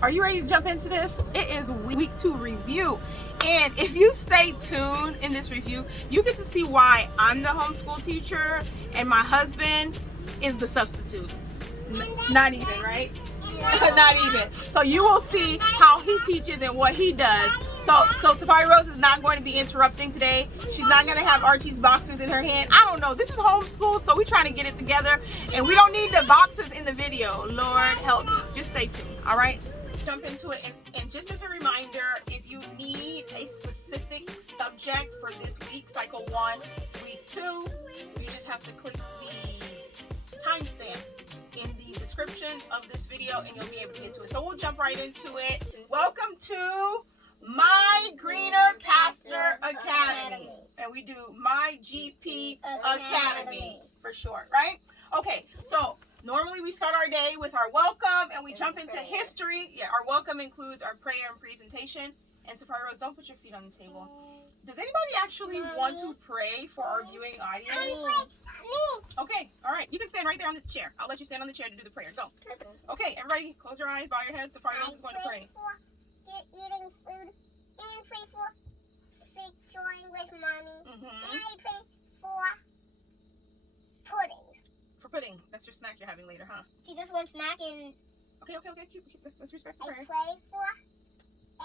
Are you ready to jump into this? It is week 2 review. And if you stay tuned in this review, you get to see why I'm the homeschool teacher and my husband is the substitute. Not even, right? Not even. So you will see how he teaches and what he does. So Safari Rose is not going to be interrupting today. She's not going to have Archie's boxers in her hand. I don't know. This is homeschool, so we're trying to get it together. And we don't need the boxes in the video. Lord help me. Just stay tuned, all right? Jump into it. And just as a reminder, if you need a specific subject for this week, cycle 1, week 2, you just have to click the timestamp in the description of this video and you'll be able to get to it. So we'll jump right into it. Welcome to My Pastor Academy. And we do My GPAcademy for short, right? Okay, so normally we start our day with our welcome and we jump into history. Yeah, our welcome includes our prayer and presentation. And Safari Rose, don't put your feet on the table. Does anybody actually want to pray for our viewing audience? Okay, all right. You can stand right there on the chair. I'll let you stand on the chair to do the prayer. Go. Okay, everybody, close your eyes, bow your heads. Safari Rose is going to pray. Eating food and pray for enjoying with mommy. And I pray for pudding. For pudding. That's your snack you're having later, huh? See, there's one snack and... Okay. Let's respect the prayer. I pray for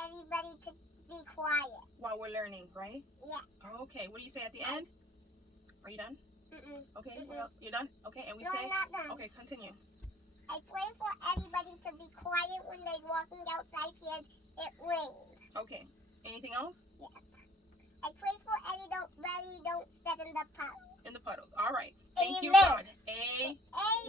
everybody to be quiet. While we're learning, right? Yeah. Okay, what do you say at the end? Are you done? Okay, what else? You're done? Okay, and we No, say... I'm not done. Okay, continue. I pray for everybody to be quiet when they're walking outside because it rains. Okay, anything else? Yeah. I pray for everybody don't step in the puddle. In the puddles. All right. Thank you, Amen. God.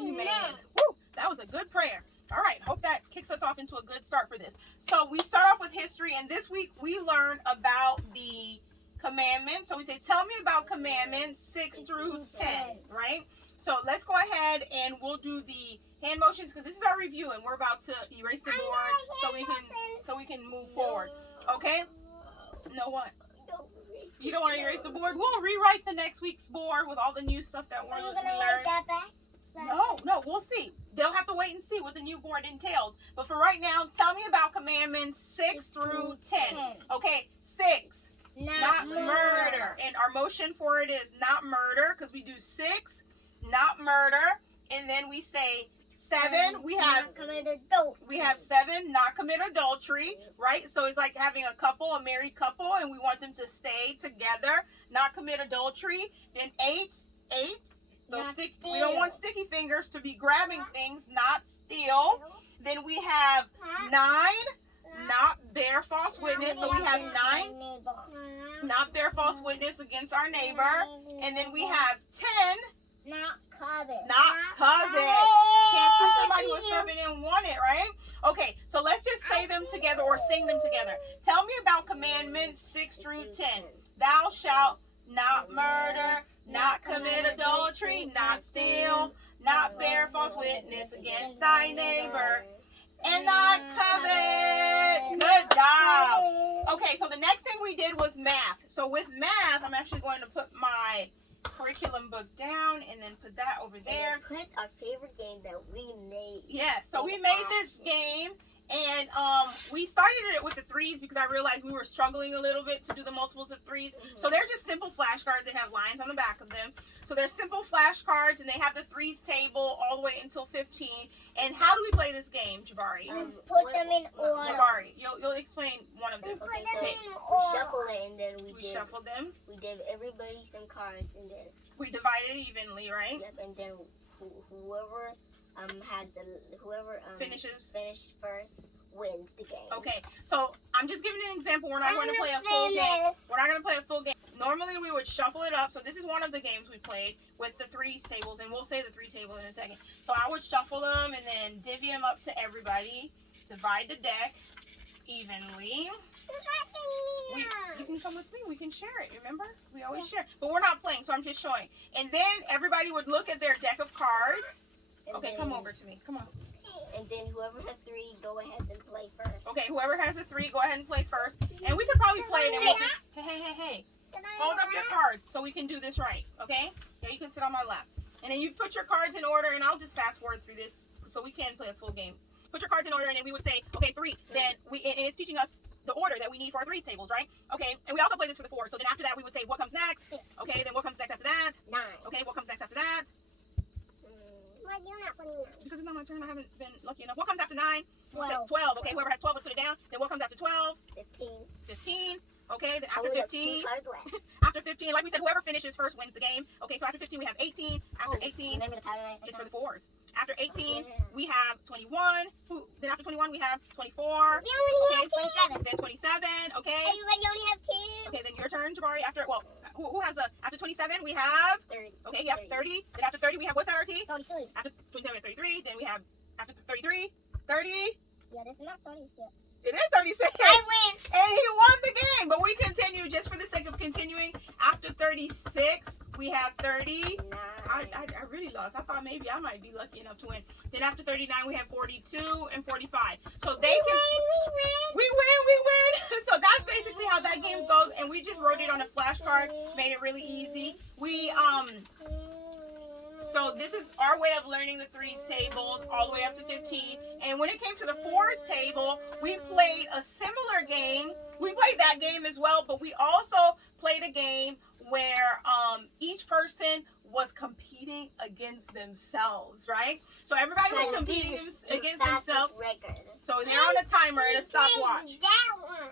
Amen. Woo, that was a good prayer. All right, hope that kicks us off into a good start for this. So we start off with history, and this week we learn about the commandments. So we say, tell me about commandments 6 through 10, right? So let's go ahead and we'll do the hand motions because this is our review, and we're about to erase the board so we can move forward. Okay? No, what? You don't want to erase the board? We'll rewrite the next week's board with all the new stuff that we're Are you learning. going to write that back? No, we'll see. They'll have to wait and see what the new board entails. But for right now, tell me about commandments 6 through 10. Okay, 6. Not murder. And our motion for it is not murder because we do 6, not murder. And then we say 7, we have 7, not commit adultery, right? So it's like having a couple, a married couple, and we want them to stay together, not commit adultery. Then 8, we don't want sticky fingers to be grabbing things, not steal. Then we have 9, not bear false witness. So we have 9, not bear false witness against our neighbor. And then we have 10, not covet. Can't see somebody who's stuff and didn't want it, right? Okay, so let's just say them together or sing them together. Tell me about commandments 6 through 10. Thou shalt not murder, not commit adultery, not steal, not bear false witness against thy neighbor, and not covet. Good job. Okay, so the next thing we did was math. So with math, I'm actually going to put my curriculum book down and then put that over there. And put our favorite game that we made. Yes, so we made this game, and we started it with the 3s because I realized we were struggling a little bit to do the multiples of 3s. So they're just simple flashcards that have lines on the back of them. So they're simple flashcards, and they have the 3s table all the way until 15. And how do we play this game, Jabari? We put them in order. Jabari, you'll explain one of them. We shuffle it, and then we shuffled them. We gave everybody some cards, and then we divided evenly, right? Yep, and then whoever finishes first wins the game. Okay, so I'm just giving an example. We're not going to play a full game. We're not going to play a full game. Normally we would shuffle it up. So this is one of the games we played with the 3s tables, and we'll say the 3 table in a second. So I would shuffle them and then divvy them up to everybody. Divide the deck evenly. You can come with me. We can share it. Remember? We always share. But we're not playing, so I'm just showing. And then everybody would look at their deck of cards. Okay, come over to me. Come on. And then whoever has 3, go ahead and play first. Okay, whoever has a 3, go ahead and play first. And we could probably play it and we'll just... Hey. Hold up your cards so we can do this right, okay? Yeah, you can sit on my lap. And then you put your cards in order, and I'll just fast forward through this so we can play a full game. put your cards in order, and then we would say, okay, 3. Then and it's teaching us the order that we need for our 3's tables, right? Okay, and we also play this for the 4. So then after that, we would say, what comes next? Okay, then what comes next after that? 9. Okay, what comes next after that? Why are you not putting 9? Because it's not my turn. I haven't been lucky enough. What comes after 9? 12. 12. Okay, whoever has 12 would put it down. Then what comes after 12? 15. 15. Okay, then after 15, left. after 15, like we said, whoever finishes first wins the game. Okay, so after 15 we have 18. After 18, it's for the 4s. After 18, we have 21. Then after 21, we have 24. We only Okay, have 2. then 27. Okay. Everybody only have 2. Okay, then your turn, Jabari. After, well, who has the, after 27, we have 30. Okay, you have 30. Then after 30, we have, what's that, RT? 33. After 27, 33. Then we have, after 33, 30. Yeah, this is not 36. It is 36. I win. And he won the game. But we continue just for the sake of continuing. After 36, we have 30. I really lost. I thought maybe I might be lucky enough to win. Then after 39, we have 42 and 45. So they can. We win. So that's basically how that game goes. And we just wrote it on a flashcard. Made it really easy. So this is our way of learning the 3's tables all the way up to 15. And when it came to the 4's table, we played a similar game. We played that game as well, but we also played a game where each person was competing against themselves, right? So everybody was competing against themselves. So they're on a timer and a stopwatch.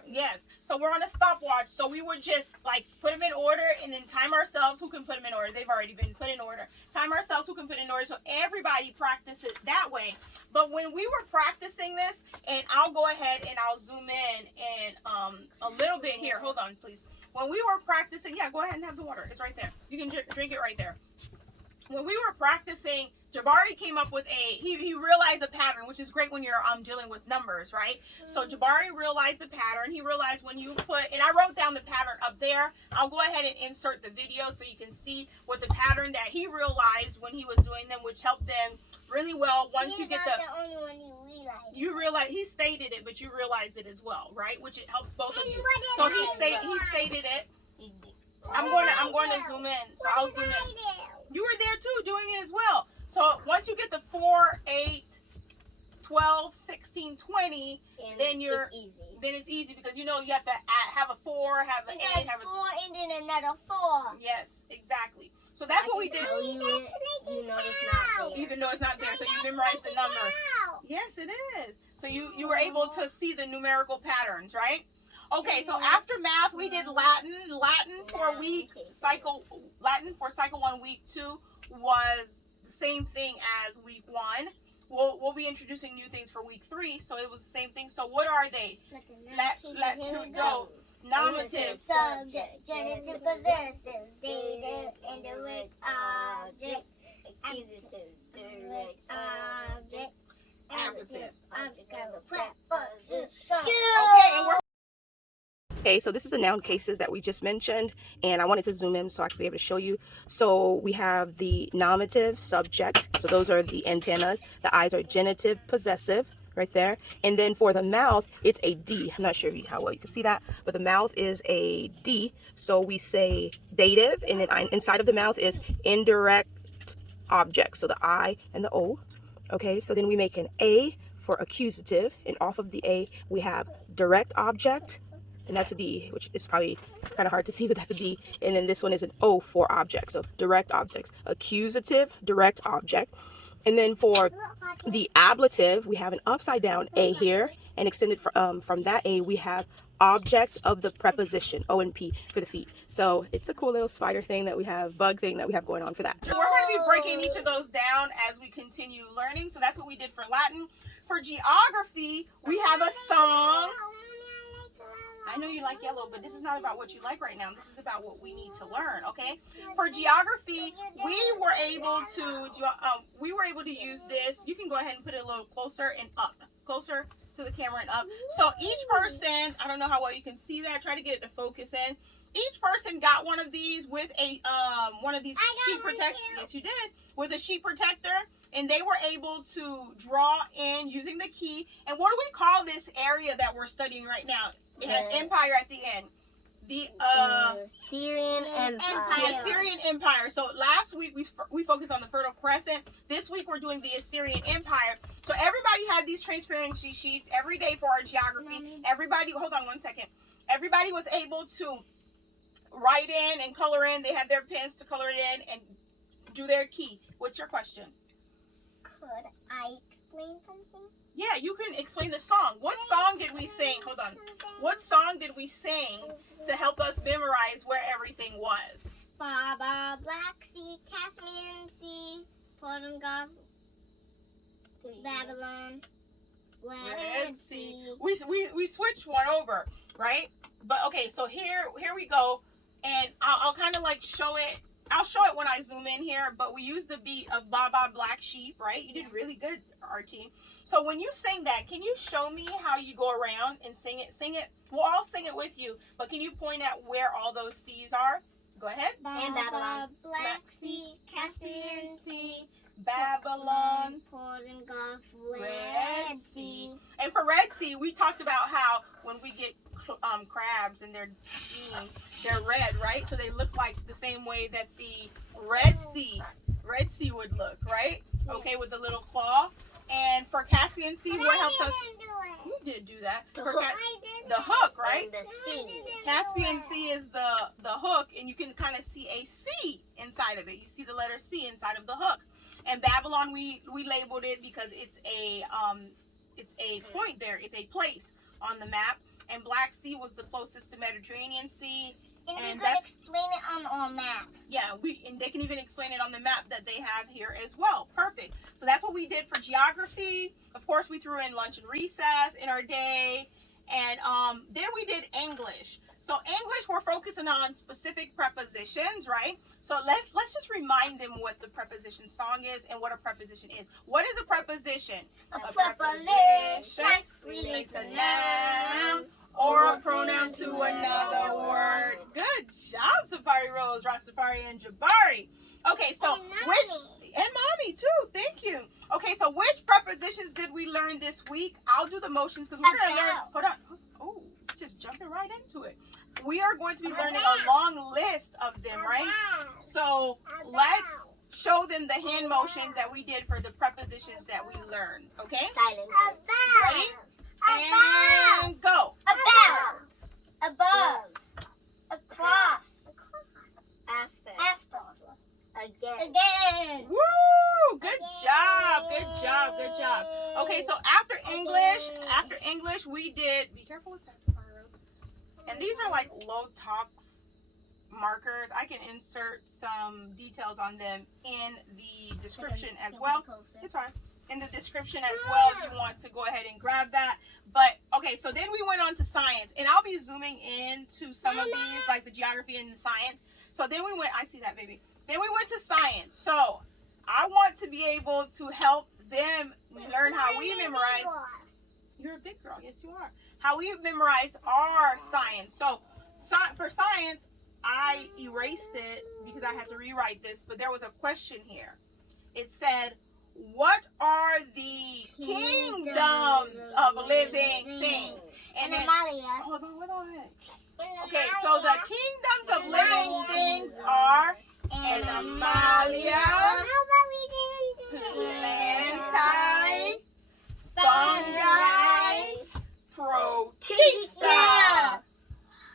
Yes. So we're on a stopwatch. So we would just like put them in order and then time ourselves who can put them in order. They've already been put in order. Time ourselves who can put in order. So everybody practice it that way. But when we were practicing this, and I'll go ahead and I'll zoom in and a little bit here. Hold on, please. When we were practicing, yeah, go ahead and have the water. It's right there. You can drink it right there. When we were practicing, Jabari came up with he realized a pattern, which is great when you're dealing with numbers, right? So Jabari realized the pattern. He realized when you put, and I wrote down the pattern up there. I'll go ahead and insert the video so you can see what the pattern that he realized when he was doing them, which helped them really well. Once you get the only one he realized. You realize he stated it, but you realized it as well, right? Which it helps both of you. What So did he I stated it. What I'm did going I to do? zoom in. So What I'll did zoom in. I do? You were there too, doing it as well. So once you get the 4, 8, 12, 16, 20, then it's easy because you know you have to have a 4, have an 8, have a 4 and then another 4. Yes, exactly. So that's what we did. You know it's not there. Even though it's not there, so you memorized the numbers. Yes, it is. So you were able to see the numerical patterns, right? Okay, so after math, we did Latin. Latin for cycle 1, week 2 was the same thing as week 1. We'll be introducing new things for week 3, so it was the same thing. So what are they? Here we go. Nominative, subject, genitive, possessive, dative, indirect object, accusative, direct object, adjective, object of the preposition. Okay, so this is the noun cases that we just mentioned, and I wanted to zoom in so I could be able to show you. So we have the nominative, subject, so those are the antennas. The eyes are genitive, possessive, right there. And then for the mouth, it's a D. I'm not sure how well you can see that, but the mouth is a D. So we say dative, and then inside of the mouth is indirect object. So the I and the O. Okay, so then we make an A for accusative, and off of the A, we have direct object, and that's a D, which is probably kind of hard to see, but that's a D. And then this one is an O for object, so direct objects. Accusative, direct object. And then for the ablative, we have an upside down A here, and extended from that A, we have object of the preposition, O and P for the feet. So it's a cool little spider thing that we have, bug thing that we have going on for that. We're going to be breaking each of those down as we continue learning. So that's what we did for Latin. For geography, we have a song. I know you like yellow, but this is not about what you like right now. This is about what we need to learn, okay? For geography, we were able to use this. You can go ahead and put it a little closer and up, closer to the camera and up. So each person, I don't know how well you can see that. Try to get it to focus in. Each person got one of these with a one of these sheet protector. Yes, you did. With a sheet protector, and they were able to draw in using the key. And what do we call this area that we're studying right now? It has empire at the end. The Assyrian Empire. The Assyrian Empire. So last week we focused on the Fertile Crescent. This week we're doing the Assyrian Empire. So everybody had these transparency sheets every day for our geography. Everybody, hold on one second. Everybody was able to write in and color in. They had their pens to color it in and do their key. What's your question? Could I explain something? Yeah, you can explain the song. What song did we sing? Hold on. What song did we sing to help us memorize where everything was? Baba, Black Sea, Caspian Sea, Portum Gulf, Babylon, Red Sea. We switched one over, right? But okay, so here we go, and I'll kind of like show it. I'll show it when I zoom in here, but we used the beat of Baba Black Sheep, right? You did really good, Archie. So when you sing that, can you show me how you go around and sing it? Sing it. We'll all sing it with you, but can you point out where all those seas are? Go ahead. And Babylon, Black Sea, Caspian Sea, Babylon, Portum Gulf, Red Sea. And for Red Sea, we talked about how when we get crabs and they're red, right? So they look like the same way that the Red Sea would look, right? Okay, with the little claw. And for Caspian Sea, what helps us? You did do that. The hook, right? And the sea. Caspian Sea is the hook, and you can kind of see a C inside of it. You see the letter C inside of the hook. And Babylon, we labeled it because it's a point there. It's a place on the map. And Black Sea was the closest to Mediterranean Sea. And we could explain it on our map. Yeah, and they can even explain it on the map that they have here as well. Perfect. So that's what we did for geography. Of course, we threw in lunch and recess in our day. And then we did English. So English, we're focusing on specific prepositions, right? So let's just remind them what the preposition song is and what a preposition is. What is a preposition? A preposition relates a noun or a pronoun to another word. Good job, Safari Rose, Rastafari, and Jabari. Okay, so and Mommy too. Thank you. Okay, so which prepositions did we learn this week? I'll do the motions because we're gonna learn. Hold on. Oh, just jumping right into it. We are going to be learning a long list of them, right? So let's show them the hand motions that we did for the prepositions that we learned. Okay? Silent. Ready? And go. About. Above. Across. After. Again. Woo! Good job. Good job. Good job. Okay, so after English, we did. Be careful with that, Safari Rose. And these are like low tox markers. I can insert some details on them in the description as well. It's fine. In the description as well if you want to go ahead and grab that. But okay, so then we went on to science, and I'll be zooming into some of these, like the geography and the science. So then we went, I see that, baby. Then we went to science. So I want to be able to help them learn how we memorize. You're a big girl, yes you are. How we memorize our science. So for science, I erased it because I had to rewrite this, but there was a question here. It said, what are the kingdoms of living things? And then, hold on. Okay, so the kingdoms of living things are Animalia, Plantae, Fungi, Protista,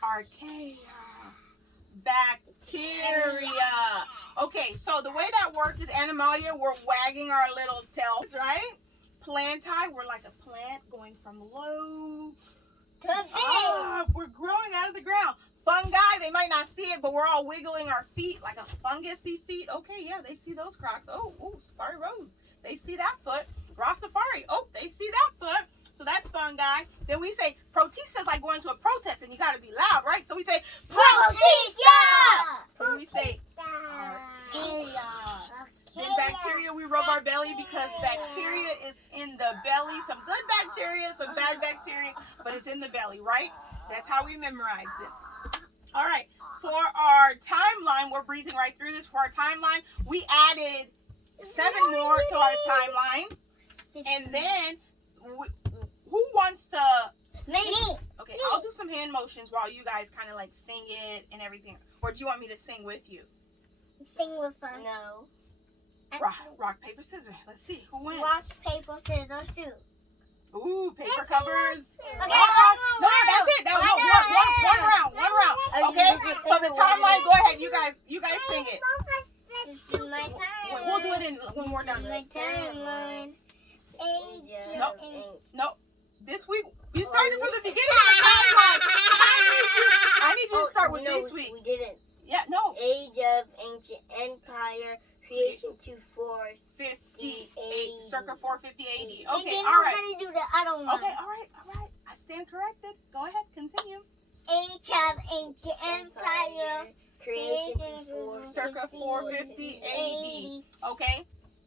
Archaea, Bacteria. Okay, so the way that works is Animalia, we're wagging our little tails, right? Plantae, we're like a plant going from low to up. We're growing out of the ground. Fungi, they might not see it, but we're all wiggling our feet like a fungusy feet. Okay, yeah, they see those Crocs. Oh, Safari Rose. They see that foot. Rastafari. Oh, they see that foot. So that's fungi. Then we say protista is like going to a protest, and you got to be loud, right? So we say protista. Then we say archaea. Then bacteria, we rub our belly because bacteria is in the belly. Some good bacteria, some bad bacteria, but it's in the belly, right? That's how we memorized it. All right. For our timeline, we're breezing right through this. For our timeline, we added 7 more to our timeline. And then, who wants to... Me. Okay, I'll do some hand motions while you guys kind of like sing it and everything? Or do you want me to sing with you? Sing with us. No. Rock, paper, scissors. Let's see who wins. Rock, paper, scissors, shoot. Ooh, paper covers. Okay. No, that's it. That was one round. Okay. So the timeline. Go ahead. You guys sing it. Just do my timeline. We'll do it when we're done. My timeline. No. This week you started from the beginning of the timeline. I need you to start with this week. We didn't. Yeah. No. Age of Ancient Empire. Creation to 458, circa 450 AD. Okay, and then all right. we're gonna do the other one. Okay, all right. I stand corrected. Go ahead, continue. Age of Ancient Empire. Creation to Circa 450 AD. Okay.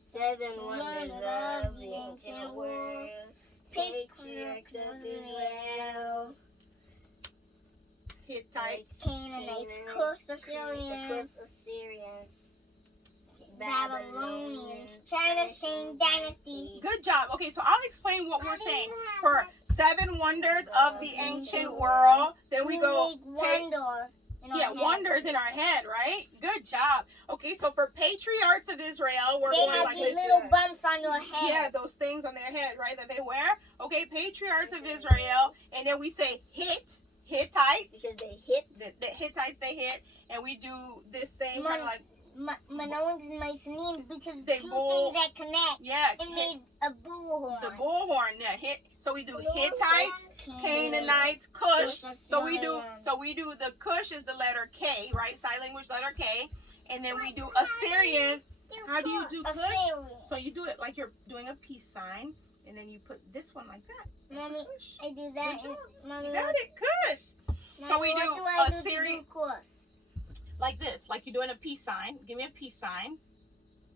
7 wonders of the ancient world. Patriarchs of Israel. Hittites. Canaanites. Cush, Assyrians. Babylonians. China Shang Dynasty. Good job. Okay, so I'll explain what we're saying. For 7 wonders of the ancient world, then we go. Wonders. Wonders in our head, right? Good job. Okay, so for Patriarchs of Israel, we're they going have like these this. little buttons on your head. Yeah, those things on their head, right, that they wear. Okay, Patriarchs of Israel, and then we say Hittites. Because they hit. The Hittites, they hit, and we do this same kind of like. Manoans and Mycenaeans because They two bull- things that connect. Yeah, It made a bullhorn. the bullhorn. Yeah, so we do Hittites, Canaanites, Cush. So we do the Cush is the letter K, right? Sign language letter K, and then we do Assyrians. How do you do Cush? So you do it like you're doing a peace sign, and then you put this one like that. That's Mommy, Cush. I do that. Good job. Mommy, You got it, Cush. So we do Assyrian like this, like you're doing a peace sign. Give me a peace sign.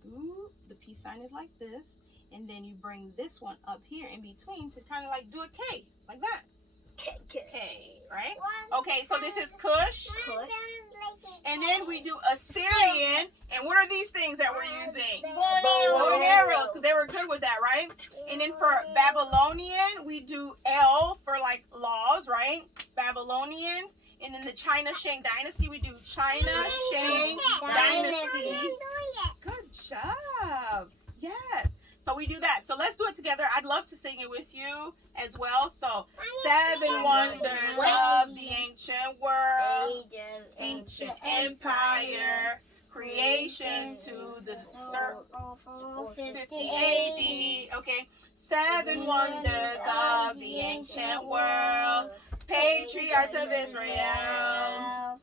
Ooh, the peace sign is like this, and then you bring this one up here in between to kind of like do a K, like that. K, right? Okay, so this is Cush, and then we do Assyrian, and what are these things that we're using? Bow and arrows, because they were good with that, right? And then for Babylonian, we do L for like laws, right? Babylonians. And then the China Shang Dynasty, we do China Shang Dynasty. Good job. Yes. So we do that. So let's do it together. I'd love to sing it with you as well. So 7 wonders of the ancient world, ancient empire, creation to the circle 450 AD. Okay. 7 wonders of the ancient world. Patriarchs of Israel,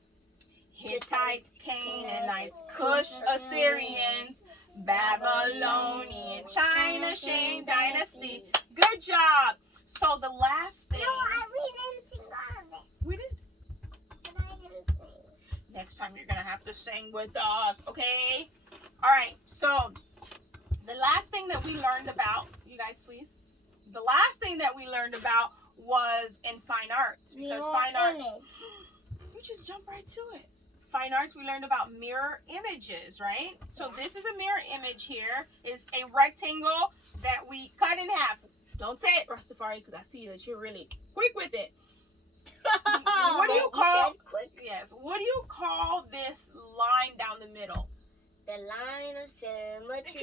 Hittites, Canaanites, Cush, Assyrians, Babylonian, China Shang Dynasty. Good job. So the last thing. we didn't sing all of it. We did. But I didn't sing. Next time you're going to have to sing with us, okay? All right. So the last thing that we learned about, you guys please. The last thing that we learned about was in fine arts, because fine art, you just jump right to it. Fine arts, we learned about mirror images, right? So this is a mirror image here. It's a rectangle that we cut in half. Don't say it, Rastafari, because I see that you're really quick with it. What do you call? Yes. What do you call this line down the middle? The line of symmetry.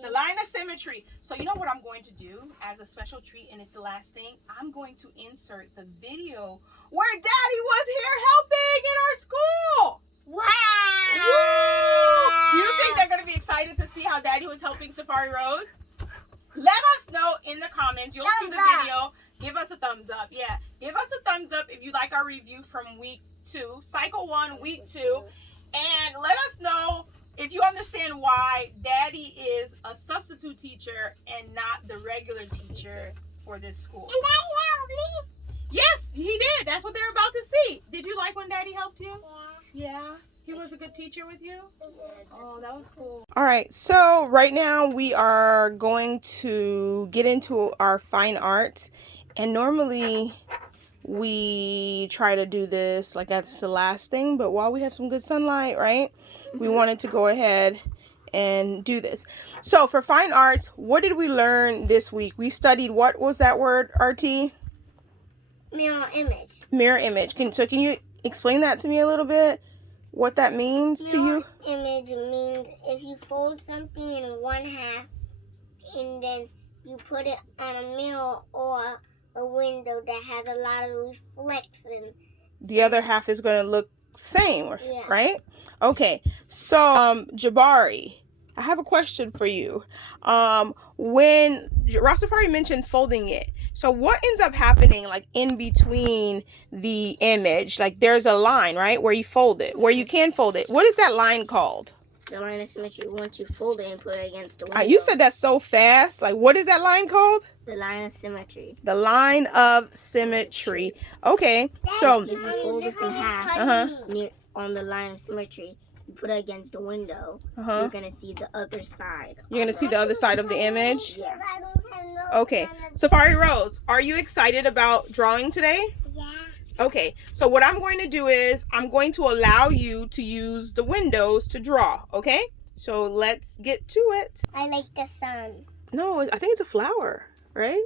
The line of symmetry. So you know what I'm going to do as a special treat, and it's the last thing? I'm going to insert the video where Daddy was here helping in our school. Wow! Woo! Do you think they're going to be excited to see how Daddy was helping Safari Rose? Let us know in the comments. You'll see the video. Give us a thumbs up. Yeah. Give us a thumbs up if you like our review from week 2, cycle 1, week 2. And let us know if you understand why Daddy is a substitute teacher and not the regular teacher for this school. And Daddy helped me. Yes, he did. That's what they're about to see. Did you like when Daddy helped you? Yeah. He was a good teacher with you? Oh, that was cool. All right, so right now we are going to get into our fine art. And normally we try to do this like that's the last thing, but while we have some good sunlight, right? We wanted to go ahead and do this. So for fine arts, what did we learn this week? We studied, what was that word, RT? mirror image. Mirror image. Can you explain that to me a little bit? What that means to you? Image means if you fold something in one half and then you put it on a mirror or a window that has a lot of reflection. The other half is going to look same, Yeah. right? Okay. So, Jabari, I have a question for you. When Rastafari mentioned folding it, so what ends up happening like in between the image? Like there's a line, right, where you fold it, where you can fold it. What is that line called? The line of symmetry. Once you fold it and put it against the window. You said that so fast. Like, what is that line called? The line of symmetry. The line of symmetry. Okay, so If you fold this in half on the line of symmetry, you put it against the window, you're going to see the other side. You're going to see the other side of the image? Yeah. Okay. Safari Rose, are you excited about drawing today? Yeah. Okay. So what I'm going to do is I'm going to allow you to use the windows to draw. Okay? So let's get to it. I like the sun. No, I think it's a flower, right?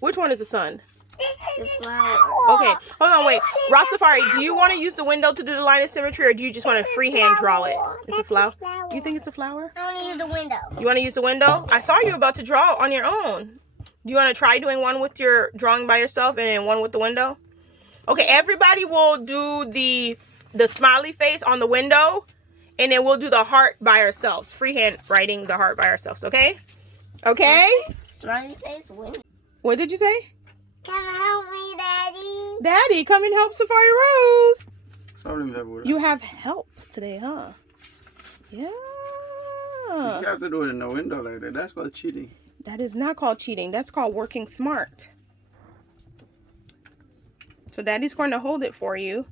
Which one is the sun? This is The flower. Okay. Hold on, wait. Rastafari, do you want to use the window to do the line of symmetry, or do you just want to freehand draw it? It's a flower. You think it's a flower? I want to use the window. You want to use the window? I saw you about to draw on your own. Do you want to try doing one with your drawing by yourself and then one with the window? Okay, everybody will do the smiley face on the window, and then we'll do the heart by ourselves. Freehand writing the heart by ourselves, okay? Okay? Smiley face, window. What did you say? Can you help me, Daddy? Daddy, come and help Safari Rose. You You have help today, huh? Yeah. have to do it in the window like that. That's called cheating. That is not called cheating. That's called working smart. So Daddy's going to hold it for you,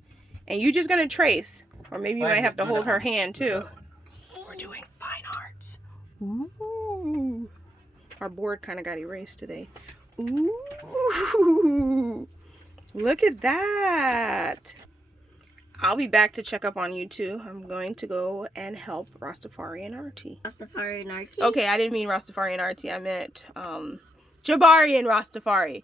and you're just going to trace. Or maybe you might have to hold her hand, too. We're doing fine arts. Ooh. Our board kind of got erased today. Ooh. Look at that. I'll be back to check up on you, too. I'm going to go and help Rastafari and Artie. Rastafari and Artie. Okay, I didn't mean Rastafari and Artie. I meant Jabari and Rastafari.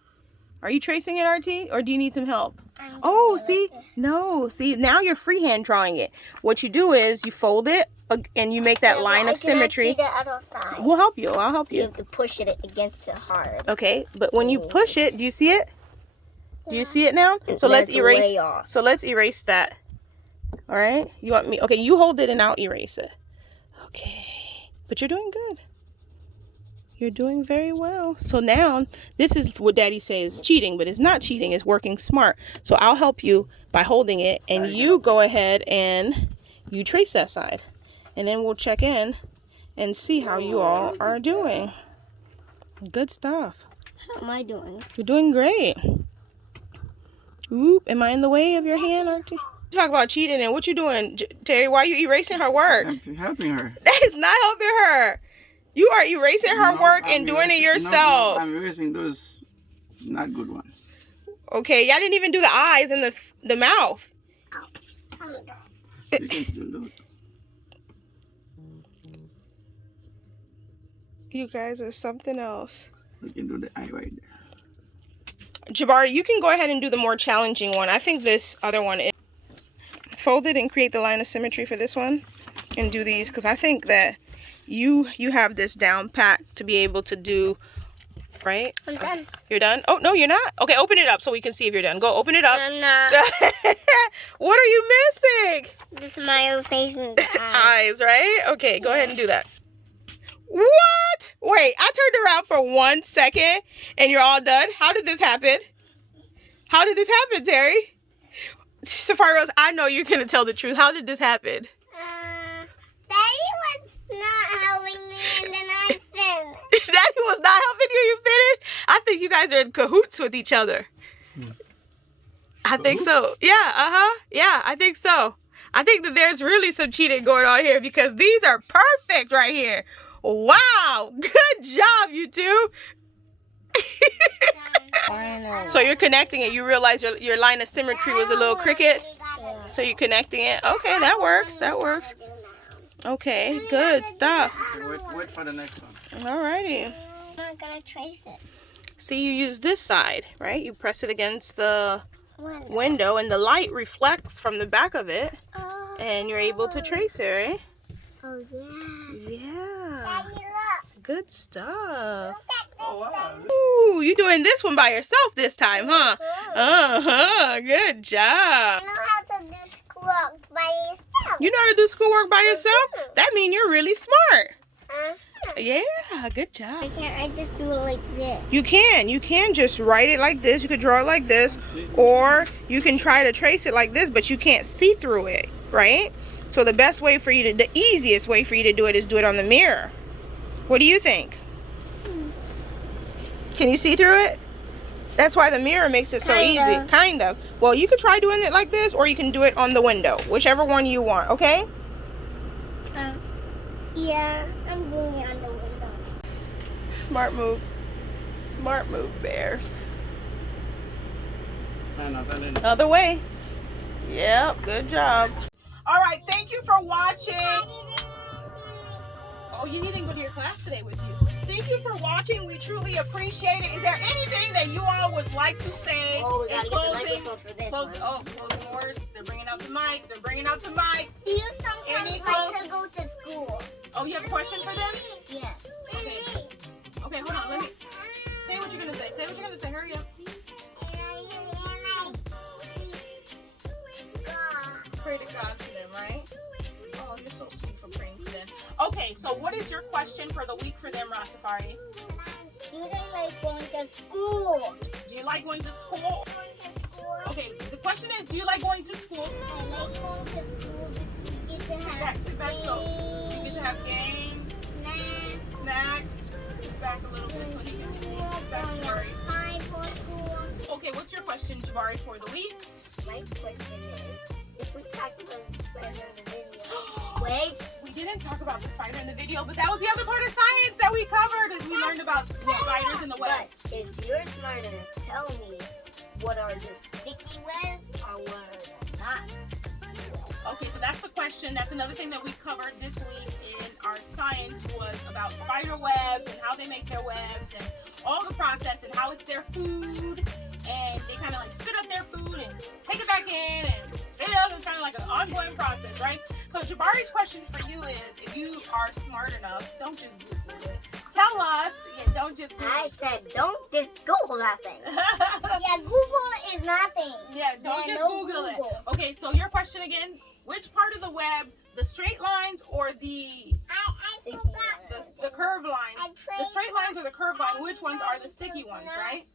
Are you tracing it, Artie? Or do you need some help? Oh, see? No. See, now you're freehand drawing it. What you do is you fold it and you make that line of symmetry. See the other side. We'll help you. I'll help You you. have to push it against it hard. Okay, but when you push it, do you see it? Do you see it now? So let's That's erase. way off. So let's erase that. All right? You want me? Okay, you hold it and I'll erase it. Okay. But you're doing good. You're doing very well. So now, this is what Daddy says is cheating, but it's not cheating. It's working smart. So I'll help you by holding it, and you go ahead and you trace that side. And then we'll check in and see how you all are doing. Good stuff. How am I doing? You're doing great. Oop, am I in the way of your hand, Auntie? Talk about cheating, and what you doing, Terry? Why are you erasing her work? I'm helping her. That is not helping her. You are erasing her work and doing it yourself. No, I'm erasing those not good ones. Okay, y'all didn't even do the eyes and the mouth. You can still do it. You guys are something else. You can do the eye right there. Jabari, you can go ahead and do the more challenging one. I think this other one is fold it and create the line of symmetry for this one and do these, because I think that you have this down pat to be able to do, right? I'm done. You're done? Oh, no, you're not. Okay, open it up so we can see if you're done. Go, open it up. I'm not. What are you missing? The smile face and the eye. Eyes, right? Okay, go ahead and do that. What? Wait, I turned around for 1 second and you're all done? How did this happen? How did this happen, Terry? Safari Rose, I know you're going to tell the truth. How did this happen? Daddy was not helping me and then I finished. Daddy was not helping you. You finished? I think you guys are in cahoots with each other. I think so. Yeah, Yeah, I think so. I think that there's really some cheating going on here because these are perfect right here. Wow. Good job, you two. So you're connecting it. You realize your line of symmetry was a little crooked. So you're connecting it. Okay, that works. That works. Okay, good stuff. Okay, wait for the next one. Alrighty. I'm not going to trace it. See, you use this side, right? You press it against the window and the light reflects from the back of it. And you're able to trace it, right? Oh, yeah. Yeah. Daddy, look. Good stuff. Look at this. Oh, wow. Ooh, you doing this one by yourself this time, huh? Good job. You know how to do schoolwork by yourself. You know how to do schoolwork by yourself? That means you're really smart. Uh-huh. Yeah, good job. Can't I just do it like this? You can just write it like this. You could draw it like this, or you can try to trace it like this, but you can't see through it, right? So the best way for you to, the easiest way for you to do it is do it on the mirror. What do you think? Can you see through it? That's why the mirror makes it so easy. Kind of. Well, you could try doing it like this, or you can do it on the window. Whichever one you want, okay? Yeah, I'm doing it on the window. Smart move. Smart move, bears. Other way. Yep, good job. All right, thank you for watching. Oh, you didn't go to your class today with you. Thank you for watching. We truly appreciate it. Is there anything that you all would like to say? Oh, we gotta in get the closing? microphone for this one. Closing words. They're bringing out the mic. They're bringing out the mic. Do you sometimes Any like to go to school? Oh, you have a question for them? Yes. Okay, hold on. Let me say what you're gonna say. Say what you're gonna say. Hurry up. Pray to God for them, right? Oh, you're so sweet for praying for them. Okay, so what is your question for the week for them, Rastafari? Do they like going to school? Do you like going to school? Okay, the question is, do you like going to school? I like going to school because you get to have Sit back, so you get to have games, snacks. Sit back a little bit so you can see. Sit back, Jabari. Okay, what's your question, Jabari, for the week? My question is, if we talked about the spider in the video, wait. We didn't talk about the spider in the video, but that was the other part of science that we covered as we learned about spiders in the web. But if you're smart enough, tell me what are the sticky webs or what are the not sticky webs? Okay, so that's the question. That's another thing that we covered this week in our science was about spider webs and how they make their webs and all the process and how it's their food. And they kind of like spit up their food and take it back in and spit it up. It's kind of like an ongoing process, right? So Jabari's question for you is, if you are smart enough, don't just Google it. Tell us, don't just Google I said, don't just Google that thing. Yeah, Google is nothing. Yeah, don't just Google it. Okay, so your question again, which part of the web, the straight lines or the curved lines? The straight lines or the curved line, which ones are the sticky ones, right?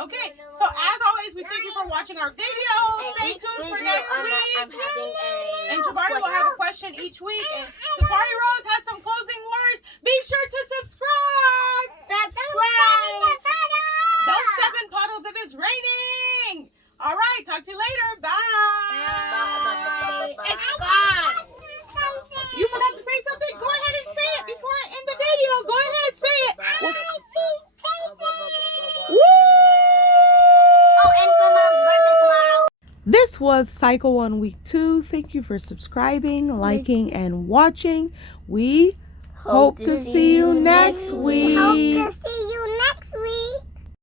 Okay, so as always, we thank you for watching our video. Stay tuned for next week. And Jabari will have a question each week. And Safari Rose has some closing words. Be sure to subscribe. Don't step in puddles if it's raining. All right, talk to you later. Bye. It's gone. You forgot to say something? Go ahead and say it before I end the video. Go ahead, say it. Woo! Oh, and for Mom's birthday tomorrow. This was Cycle 1 Week 2. Thank you for subscribing, liking, and watching. We hope to see you next week. Hope to see